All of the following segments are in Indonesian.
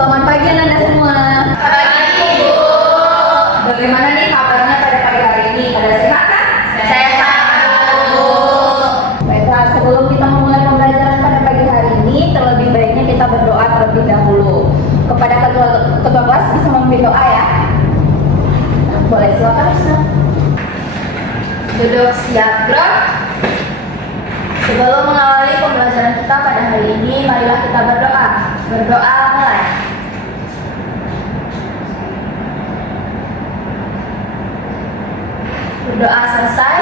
Selamat pagi anak-anak semua. Pagi, Bu. Bagaimana nih kabarnya pada pagi hari ini? Pada sehat kan? Sehat, Bu. Baiklah, sebelum kita memulai pembelajaran pada pagi hari ini, terlebih baiknya kita berdoa terlebih dahulu. Kepada ketua kelas bisa memimpin doa ya. Boleh, silakan Ustaz. Duduk siap, gerak. Sebelum mengawali pembelajaran kita pada hari ini, marilah kita berdoa. Berdoa mulai. Berdoa selesai,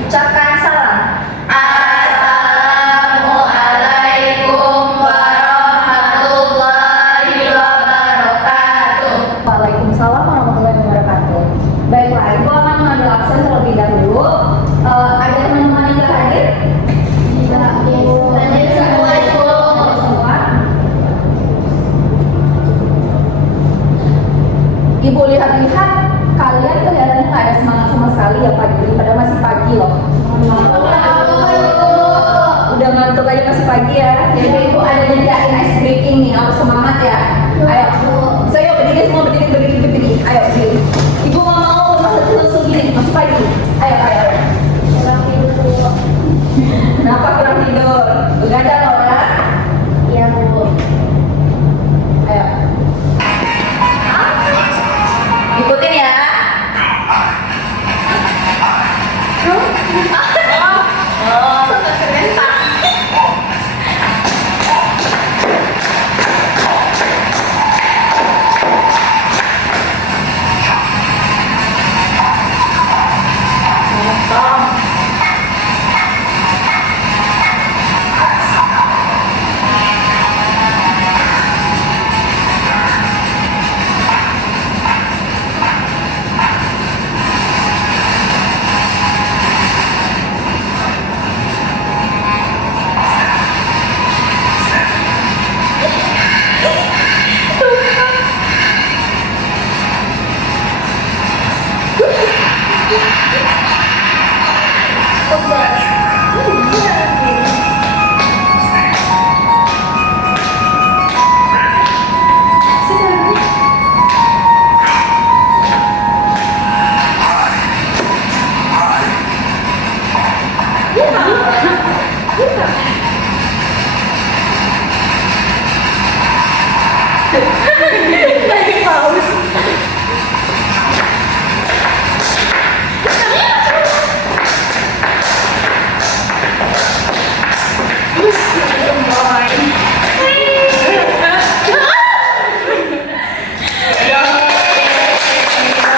ucapkan salam. Assalamualaikum warahmatullahi wabarakatuh. Waalaikumsalam warahmatullahi wabarakatuh. Baiklah, Ibu akan mengambil absen terlebih dahulu. Ada teman-teman yang telah hadir? Hadir semua, Ibu. Hadir semua. Ibu lihat-lihat, kalian kelihatannya nggak ada semangat sama sekali ya pagi ini, padahal masih pagi loh. Udah ngantuk aja masih pagi ya. Jadi Ibu ada nyediain ice breaking nih, harus semangat ya. Ayo, saya berdiri semua, berdiri. Ayo berdiri. Ibu nggak mau langsung gini, masih pagi. Ayo. Kenapa kurang tidur? Begadang loh ya? Iya, Bu. Ayo. Ikutin ya.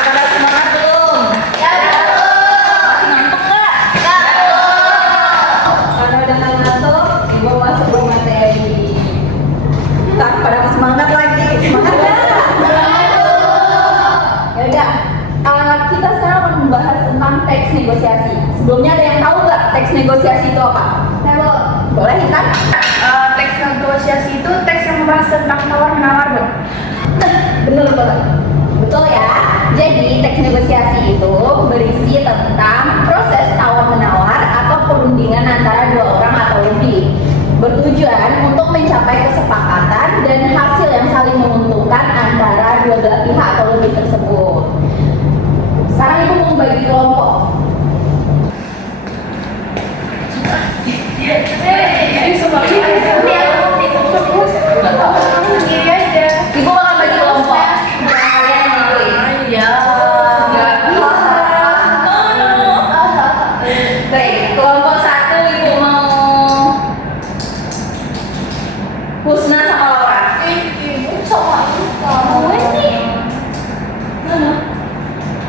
Pada semangat belum? Masih ngantuk nggak? Karena udah ngantuk, Ibu masuk ke materi. Tak pada semangat lagi. Semangat nggak? Ya udah. Kita sekarang akan membahas tentang teks negosiasi. Sebelumnya ada yang tahu nggak teks negosiasi itu apa? Boleh Intan? Teks negosiasi itu teks yang membahas tentang tawar-menawar, Bu. Bener banget. Betul ya. Jadi teks negosiasi itu berisi tentang proses tawar-menawar atau perundingan antara dua orang atau lebih, bertujuan untuk mencapai kesepakatan dan hasil yang saling menguntungkan antara dua belah pihak atau lebih tersebut. Sekarang Ibu mau bagi kelompok. Ibu bakal bagi kelompok. Kalian yang nentuin. Nggak bisa. No. Baik, kelompok 1 Ibu mau Husna sama Laura.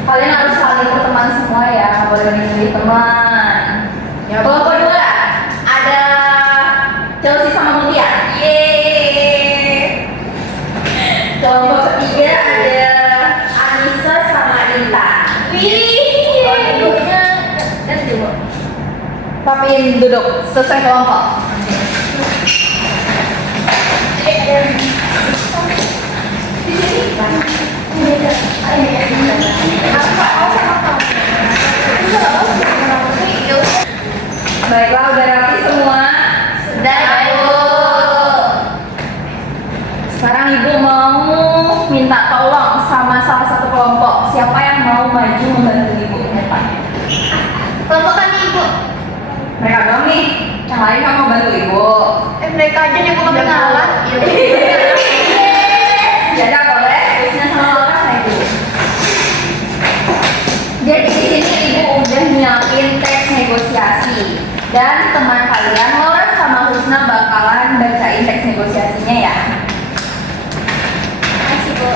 Kalian harus saling berteman semua ya, nggak boleh milih teman. Ya, Bu. Kelompok 2 ada Chelsea sama Mutia. Yeay. Kelompok 3 ada Anissa sama Intan. Tapi duduk sesuai kelompok. Baiklah, udah rapi semua. Sudah, Bu. Mereka doang nih, yang lain kamu bantu ibu. Mereka aja yang mau kenalan. Ya udah boleh, tulisnya sama orang kayak gitu. Jadi di sini ibu udah nyiapin teks negosiasi dan teman kalian Laura sama Husna bakalan bacain teks negosiasinya ya. Makasih, Bu.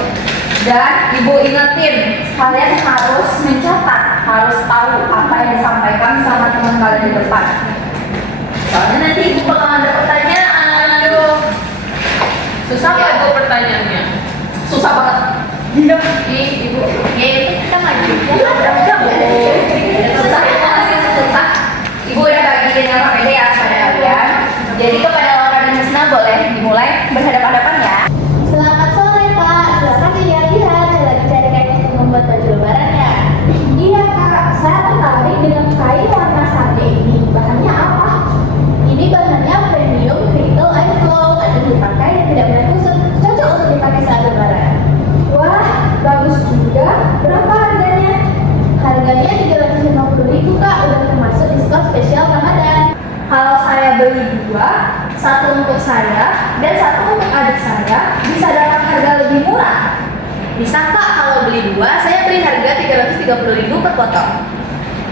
Dan ibu ingetin, kalian harus mencatat, harus tahu apa yang disampaikan sama teman kalian di depan. Soalnya nanti ibu bakalan ada pertanyaan. Aduh. Susah Apa ya? Bu pertanyaannya? Susah banget. Ibu. Ya itu kita maju. Susah, itu masih susah. Ibu udah bagiin yang pakai ya pada kalian. Jadi kepada Laura dan Husna boleh dimulai berhadapan-hadapan ya. Selamat sore, Pak. Silakan dilihat-lihat. Saya lagi cari kain untuk membuat baju lebaran ya. Iya, Kak. Saya tertarik dengan kain warna sage ini. Bahannya apa? Ini bahannya premium crystal ice flow. Ada dipakai dan tidak pernah kusut. Cocok untuk dipakai saat lebaran. Wah, bagus juga. Berapa harganya? Harganya 350.000, Kak. Udah termasuk diskon spesial Ramadan. Kalau saya beli dua, satu untuk saya dan satu untuk adik saya, bisa dapat harga lebih murah. Bisa, Kak. Kalau beli dua, saya beri harga 330.000 per potong.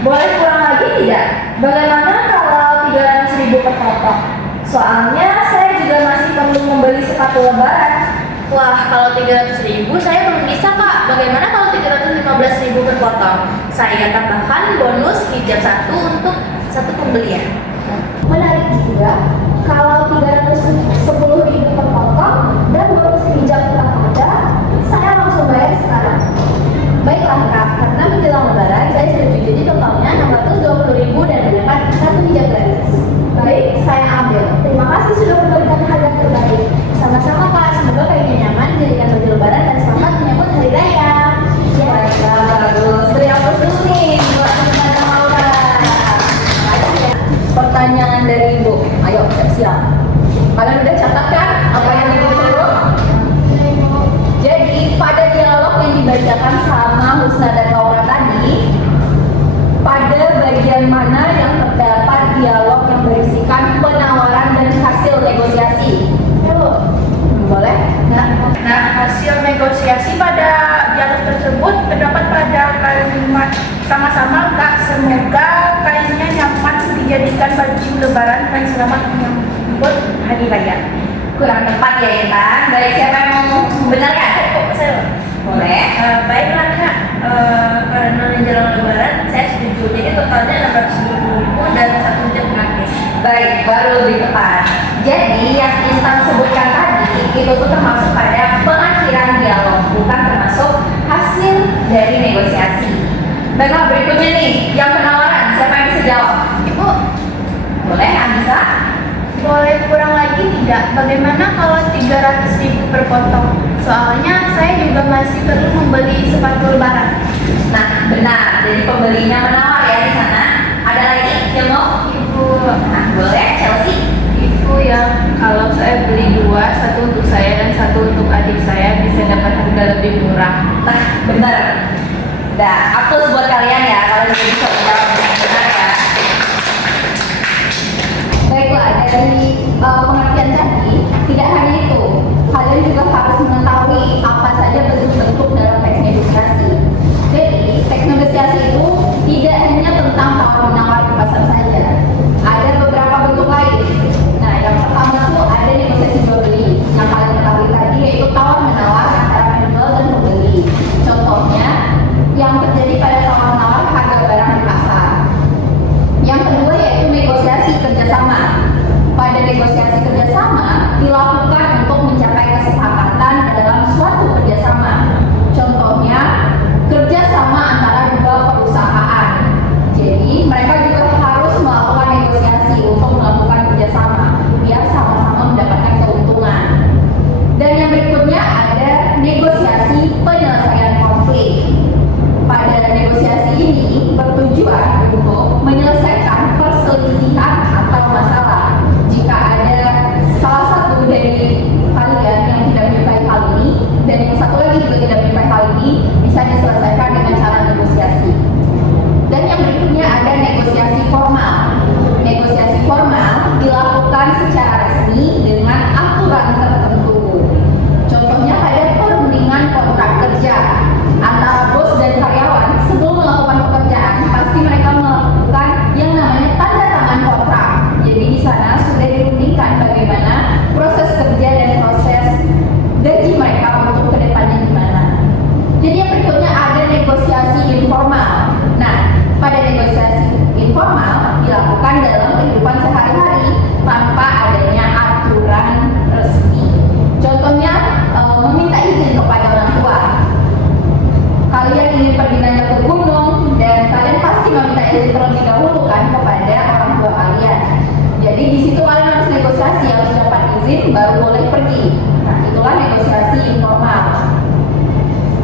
Boleh kurang lagi tidak? Bagaimana kalau 300.000 per potong? Soalnya saya juga masih perlu membeli sepatu lebaran. Wah, kalau 300.000 saya belum bisa, Kak. Bagaimana kalau 315.000 per potong? Saya tambahkan bonus hijab satu untuk satu pembelian. Menarik juga, kalau 310.000 per potong dan bonus hijab tetap ada, saya langsung bayar sekarang. Baiklah, Kak, karena menjelang lebaran saya setuju, jadi totalnya 620.000 dan mendapat satu hijab gratis. Baik, saya ambil. Terima kasih sudah memberikan harga terbaik. Sama-sama, Kak. Semoga kainnya nyaman, jadikan baju lebaran dan selamat menyambut hari raya. Ya. Baiklah, bagus. Beri aplaus dulu nih buat teman-teman Laura. Makasih ya. Pertanyaan dari ibu. Ayo siap-siap. Kalian udah catat kan apa yang ibu suruh? Jadi pada dialog yang dibacakan sama Husna dan Laura tadi, pada bagian mana yang terdapat dialog yang berisikan penawaran dan hasil negosiasi? Boleh? Nah, hasil negosiasi pada dialog tersebut terdapat pada kalimat sama-sama, Kak. Semoga kainnya nyaman dijadikan baju lebaran dan selamat menyambut hari raya. Kurang tepat ya Intan. Baik, siapa yang mau membenarkan? Saya Boleh. baiklah, Kak. Karena menjelang lebaran saya setuju. Jadi totalnya 620.000 dan satu jam gratis. Baik, baru lebih tepat. Jadi yang Intan sebutkan tadi itu tuh termasuk pada pengakhiran dialog, bukan termasuk hasil dari negosiasi. Baiklah, berikutnya nih yang penawaran. Siapa yang bisa jawab? Ibu, Boleh, Anissa? boleh kurang lagi tidak? Bagaimana kalau 300.000 per potong? Soalnya saya juga masih perlu membeli sepatu lebaran. Nah, benar. Jadi pembelinya menawar ya di sana. Ada lagi yang mau? Ibu, Nah, boleh, Chelsea. Itu yang kalau saya beli dua, satu untuk saya dan satu untuk adik saya bisa dapat harga lebih murah. Nah, benar. Nah, aplaus buat kalian ya kalau udah bisa menjawab dengan benar ya. Baiklah, dari pengertian tadi, tidak hanya itu, kalian juga harus mengetahui apa saja bentuk-bentuk dalam teks negosiasi. Jadi, teks negosiasi itu tidak hanya tentang tawar-menawar di pasar saja. Ada beberapa bentuk lain. Nah, yang pertama tuh ada negosiasi jual beli. Yang kalian ketahui tadi yaitu tawar-menawar antara penjual dan pembeli. Contohnya, yang terjadi pada tawar-menawar harga barang di pasar dilakukan dalam kehidupan sehari-hari tanpa adanya aturan resmi. Contohnya, meminta izin kepada orang tua. Kalian ingin pergi nanya ke gunung dan kalian pasti meminta izin terlebih dahulu kan kepada orang tua kalian. Jadi di situ kalian harus negosiasi, harus dapat izin baru boleh pergi. Nah, itulah negosiasi informal.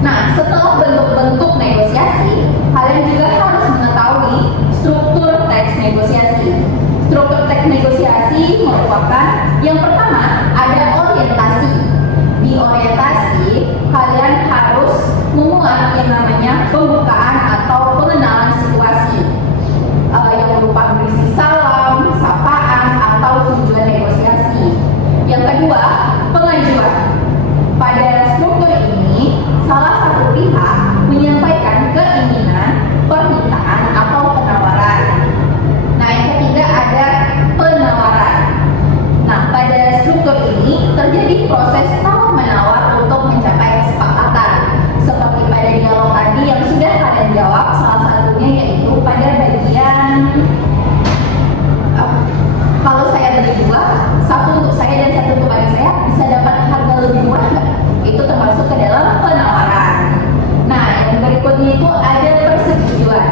Nah, setelah bentuk-bentuk negosiasi, kalian juga harus mengetahui struktur teks negosiasi. Struktur teks negosiasi merupakan yang pertama ada orientasi. Di orientasi, kalian harus memuat yang namanya pembukaan atau pengenalan situasi yang berupa berisi salam, sapaan, atau tujuan negosiasi. Yang kedua, pengajuan. Pada struktur ini, salah satu pihak menyampaikan keinginan, permintaan, atau penawaran. Nah, yang ketiga ada penawaran. Nah, pada struktur ini terjadi proses tawar-menawar untuk mencapai kesepakatan. Seperti pada dialog tadi yang sudah kalian jawab, salah satunya yaitu pada bagian kalau saya beli dua, satu untuk saya dan satu untuk adik saya, bisa dapat harga lebih murah nggak? Itu termasuk ke dalam penawaran. Nah, yang berikutnya itu ada persetujuan.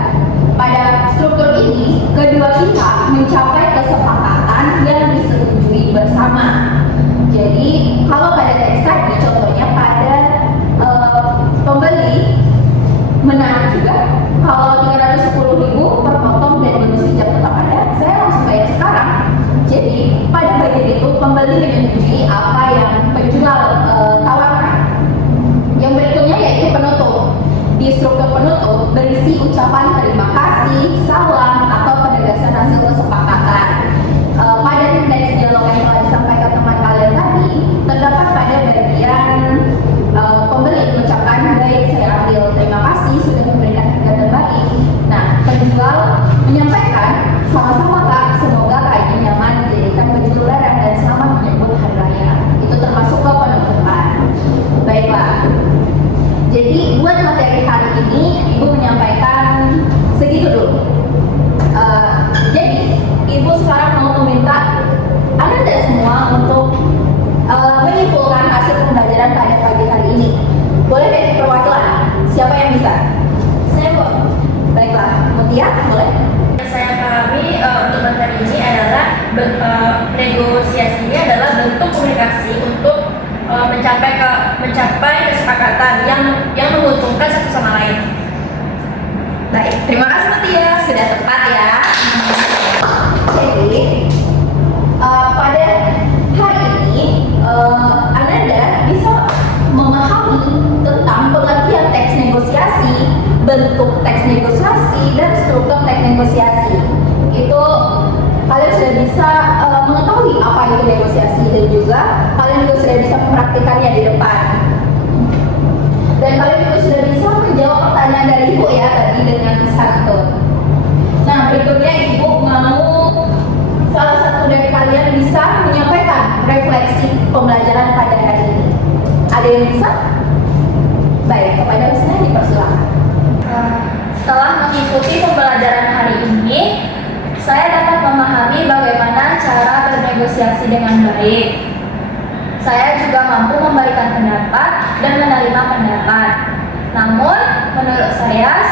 Pada struktur ini, kedua pihak mencapai kesepakatan yang disetujui bersama. Jadi, kalau pada teks tadi, contohnya pada pembeli menarik juga, kalau 310.000 per potong dan bonus hijab tetap ada, saya langsung bayar sekarang. Jadi, pada bagian itu pembeli menyetujui apa yang penjual tawarkan. Yang berikutnya yaitu penutup. Di struktur penutup berisi ucapan terima kasih, salam, atau penegasan hasil kesepakatan. Pada teks dialog yang telah disampaikan teman kalian tadi, terdapat pada bagian pembeli mengucapkan baik, saya ambil, terima kasih sudah memberikan harga terbaik. Nah, penjual menyampaikan sama-sama Kak, semoga kalian nyaman dijadikan baju lebaran dan selamat menyambut hari raya. Itu termasuk ke penutupan. Baiklah. Jadi buat materi hari ini Ibu menyampaikan segitu dulu. Jadi Ibu sekarang mau meminta Anda semua untuk menyimpulkan hasil pembelajaran pada pagi hari ini. Boleh deh perwakilan. Siapa yang bisa? Saya Bu. Baiklah, Mutia, boleh? Yang saya pahami untuk materi ini adalah negosiasi ini adalah bentuk komunikasi untuk mencapai kesepakatan yang menguntungkan satu sama lain. Baik, terima kasih Mutia, sudah tepat ya. Jadi pada hari ini Ananda bisa memahami tentang pengertian teks negosiasi, bentuk teks negosiasi, dan struktur teks negosiasi. Itu kalian sudah bisa mengetahui apa itu negosiasi dan juga kalian juga sudah bisa mempraktikannya di depan. Dan kalian juga sudah bisa menjawab pertanyaan dari Ibu ya tadi dengan santun. Nah, berikutnya Ibu mau salah satu dari kalian bisa menyampaikan refleksi pembelajaran pada hari ini. Ada yang bisa? Baik, kepada Husna dipersilakan. Setelah mengikuti pembelajaran hari ini, saya dapat memahami bagaimana cara bernegosiasi dengan baik. Saya juga mampu memberikan pendapat dan menerima pendapat. Namun, menurut saya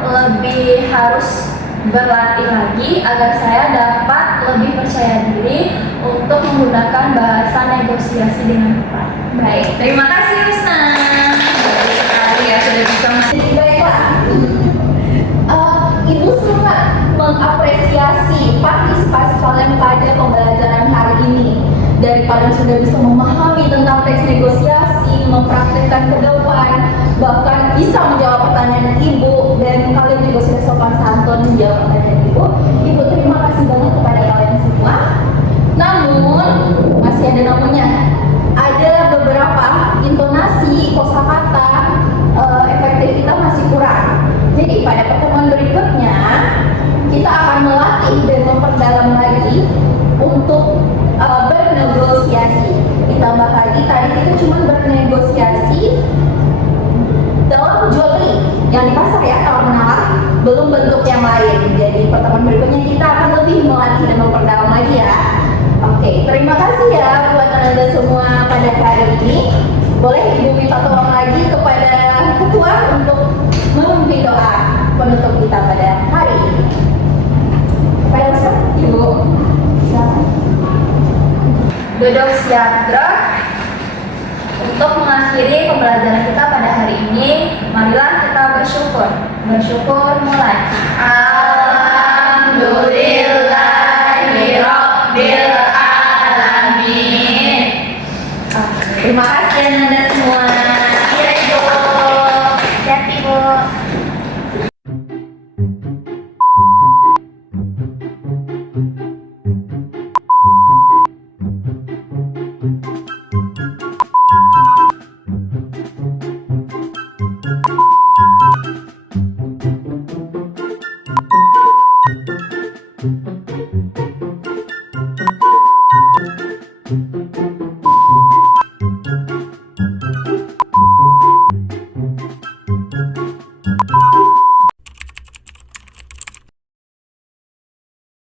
lebih harus berlatih lagi agar saya dapat lebih percaya diri untuk menggunakan bahasa negosiasi dengan tepat. Baik, terima kasih Husna. Baik sekali ya sudah bisa masih baiklah. Ibu sangat mengapresiasi partisipasi kalian pada pembelajaran hari ini. Dari kalian sudah bisa memahami tentang teks negosiasi, mempraktikkan ke depan, bahkan bisa menjawab pertanyaan Ibu, dan kalian juga sudah sopan santun menjawab pertanyaan Ibu. Ibu terima kasih banget kepada kalian semua. Namun, masih ada namunnya. Ada beberapa intonasi, kosakata, efektif kita masih kurang. Jadi pada pertemuan berikutnya, kita akan melatih dan memperdalam lagi untuk bernegosiasi. Ditambah lagi tadi kita cuma bernegosiasi dalam jual beli yang di pasar ya, tawar menawar, belum bentuk yang lain. Jadi pertemuan berikutnya kita akan Duduk siap gerak. Untuk mengakhiri pembelajaran kita pada hari ini, marilah kita bersyukur. Bersyukur mulai.